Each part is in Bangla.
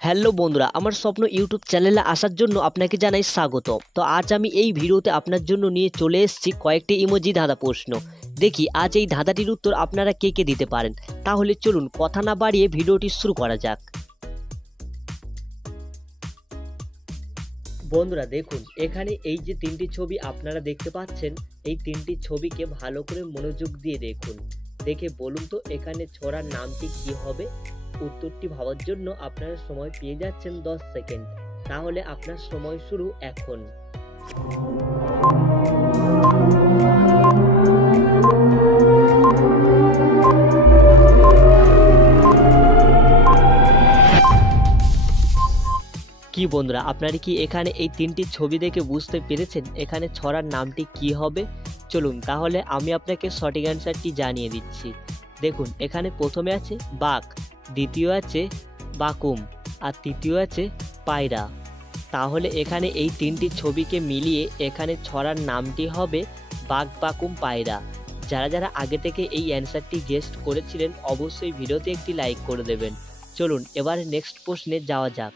হ্যালো বন্ধুরা, আমার স্বপ্ন ইউটিউব চ্যানেলে আসার জন্য আপনাকে জানাই স্বাগত। তো আজ আমি এই ভিডিওতে আপনার জন্য নিয়ে চলে এসেছি কয়েকটি ইমোজি ধাঁধা প্রশ্ন। দেখি আজ এই ধাঁধাটির উত্তর আপনারা কে কে দিতে পারেন। তাহলে চলুন কথা না বাড়িয়ে ভিডিওটি শুরু করা যাক। বন্ধুরা দেখুন, এখানে এই যে তিনটি ছবি আপনারা দেখতে পাচ্ছেন, এই তিনটি ছবিকে ভালো করে মনোযোগ দিয়ে দেখুন। দেখে বলুন তো এখানে ছড়ার নামটি কি হবে। উত্তরটি ভাবার জন্য আপনারা সময় পেয়ে যাচ্ছেন 10 সেকেন্ড। তাহলে আপনার সময় শুরু এখন। কি বন্ধুরা, আপনারা কি এখানে এই তিনটি ছবি দেখে বুঝতে পেরেছেন এখানে ছড়ার নামটি কি হবে? চলুন তাহলে আমি আপনাকে সঠিক অ্যান্সারটি জানিয়ে দিচ্ছি। দেখুন, এখানে প্রথমে আছে বাঘ, দ্বিতীয় আছে বাকুম, আর তৃতীয় আছে পায়রা। তাহলে এখানে এই তিনটি ছবিকে মিলিয়ে এখানে ছড়ার নামটি হবে বাঘ, বাকুম, পায়রা। যারা যারা আগে থেকে এই অ্যান্সারটি গেস্ট করেছিলেন অবশ্যই ভিডিওতে একটি লাইক করে দেবেন। চলুন এবার নেক্সট প্রশ্নে যাওয়া যাক।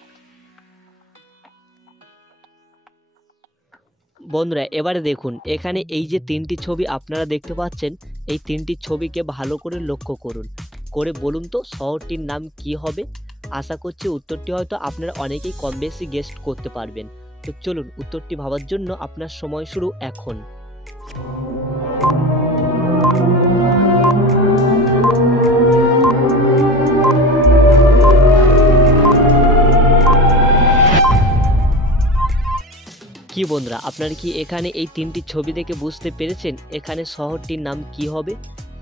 বন্ধুরা এবারে দেখুন, এখানে এই যে তিনটি ছবি আপনারা দেখতে পাচ্ছেন, এই তিনটি ছবিকে ভালো করে লক্ষ্য করুন। করে বলুন তো শহরটির নাম কি হবে। আশা করছি উত্তরটি হয়তো আপনারা অনেকেই কম বেশি গেস্ট করতে পারবেন। তো চলুন উত্তরটি ভাবার জন্য আপনার সময় শুরু এখন। কি বন্ধুরা, আপনারা কি এখানে এই তিনটি ছবি দেখে বুঝতে পেরেছেন এখানে শহরটির নাম কি হবে?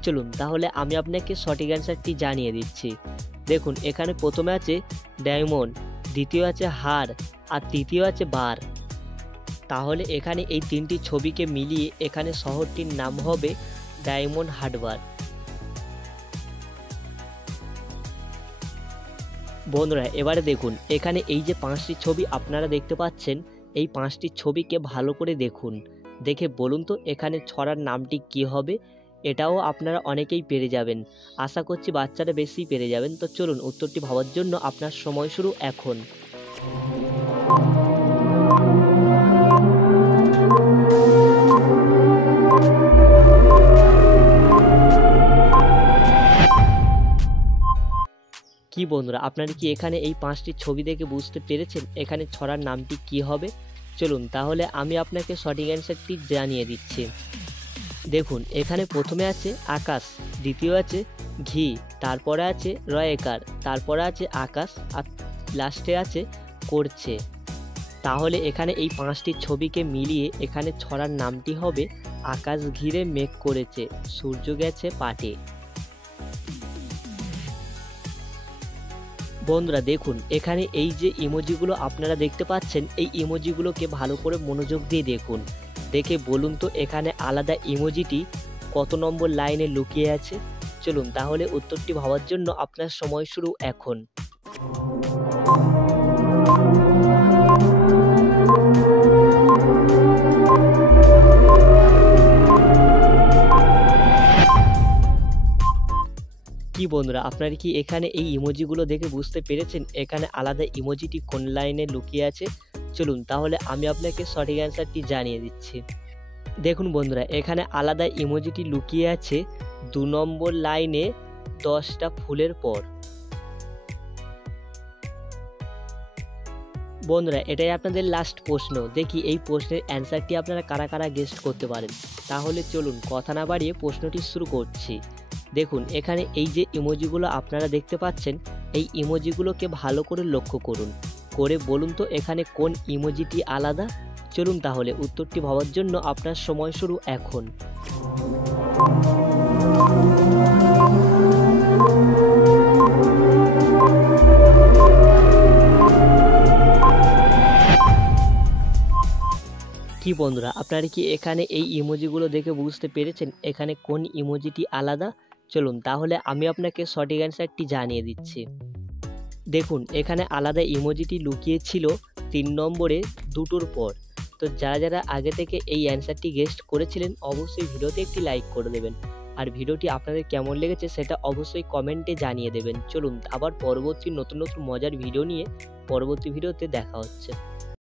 চলুন তাহলে আমি আপনাকে সঠিক অ্যান্সারটি জানিয়ে দিচ্ছি। দেখুন, এখানে প্রথমে আছে ডায়মন্ড, দ্বিতীয় আছে হার, আর তৃতীয় আছে বার। তাহলে এখানে এই তিনটি ছবিকে মিলিয়ে এখানে শহরটির নাম হবে ডায়মন্ড হারবার। বন্ধুরা এবারে দেখুন, এখানে এই যে পাঁচটি ছবি আপনারা দেখতে পাচ্ছেন, এই পাঁচটি ছবিকে ভালো করে দেখুন। দেখে বলুন তো এখানে ছড়ার নামটি কি হবে। এটাও আপনারা অনেকেই পেরে যাবেন। আশা করছি বাচ্চারা বেশি পেরে যাবেন। তো চলুন উত্তরটি ভাবার জন্য আপনার সময় শুরু এখন। কি বন্ধুরা, আপনারা কি এখানে এই পাঁচটি ছবি দেখে বুঝতে পেরেছেন এখানে ছড়ার নামটি কি হবে? চলুন তাহলে আমি আপনাকে সঠিক অ্যান্সারটি জানিয়ে দিচ্ছি। দেখুন, এখানে প্রথমে আছে আকাশ, দ্বিতীয় আছে ঘি, তারপরে আছে রয়েকার, তারপরে আছে আকাশ, আর লাস্টে আছে করছে। তাহলে এখানে এই পাঁচটি ছবিকে মিলিয়ে এখানে ছড়ার নামটি হবে আকাশ ঘিরে মেঘ করেছে, সূর্য গেছে পাটে। বন্ধুরা দেখুন, এখানে এই যে ইমোজিগুলো আপনারা দেখতে পাচ্ছেন, এই ইমোজিগুলোকে ভালো করে মনোযোগ দিয়ে দেখুন। দেখে বলুন তো এখানে আলাদা ইমোজিটি কত নম্বর লাইনে লুকিয়ে আছে। চলুন তাহলে উত্তরটি ভাবার জন্য আপনার সময় শুরু এখন। কি বন্ধুরা, আপনারা কি এখানে এই ইমোজিগুলো দেখে বুঝতে পেরেছেন এখানে আলাদা ইমোজিটি কোন লাইনে লুকিয়ে আছে? চলুন তাহলে আমি আপনাকে সঠিক অ্যান্সারটি জানিয়ে দিচ্ছি। দেখুন বন্ধুরা, এখানে আলাদা ইমোজিটি লুকিয়ে আছে 2 নম্বর লাইনে 10টা ফুলের পর। বন্ধুরা এটাই আপনাদের লাস্ট প্রশ্ন। দেখি এই প্রশ্নের অ্যান্সারটি আপনারা কারা কারা গেস্ট করতে পারেন। তাহলে চলুন কথা না বাড়িয়ে প্রশ্নটি শুরু করছি। দেখুন, এখানে এই যে ইমোজিগুলো আপনারা দেখতে পাচ্ছেন, এই ইমোজিগুলোকে ভালো করে লক্ষ্য করুন। করে বলুন তো এখানে কোন ইমোজিটি আলাদা। চলুন তাহলে উত্তরটি ভাবার জন্য আপনার সময় শুরু এখন। কি বন্ধুরা, আপনারা কি এখানে এই ইমোজিগুলো দেখে বুঝতে পেরেছেন এখানে কোন ইমোজিটি আলাদা? চলুন তাহলে আমি আপনাকে সঠিক অ্যান্সারটি জানিয়ে দিচ্ছি। দেখুন, এখানে আলাদা ইমোজিটি লুকিয়ে ছিল 3 নম্বরে দুটোর পর। তো যারা যারা আগে থেকে এই অ্যান্সারটি গেস্ট করেছিলেন অবশ্যই ভিডিওতে একটি লাইক করে দেবেন। আর ভিডিওটি আপনাদের কেমন লেগেছে সেটা অবশ্যই কমেন্টে জানিয়ে দেবেন। চলুন আবার পরবর্তী নতুন নতুন মজার ভিডিও নিয়ে পরবর্তী ভিডিওতে দেখা হচ্ছে।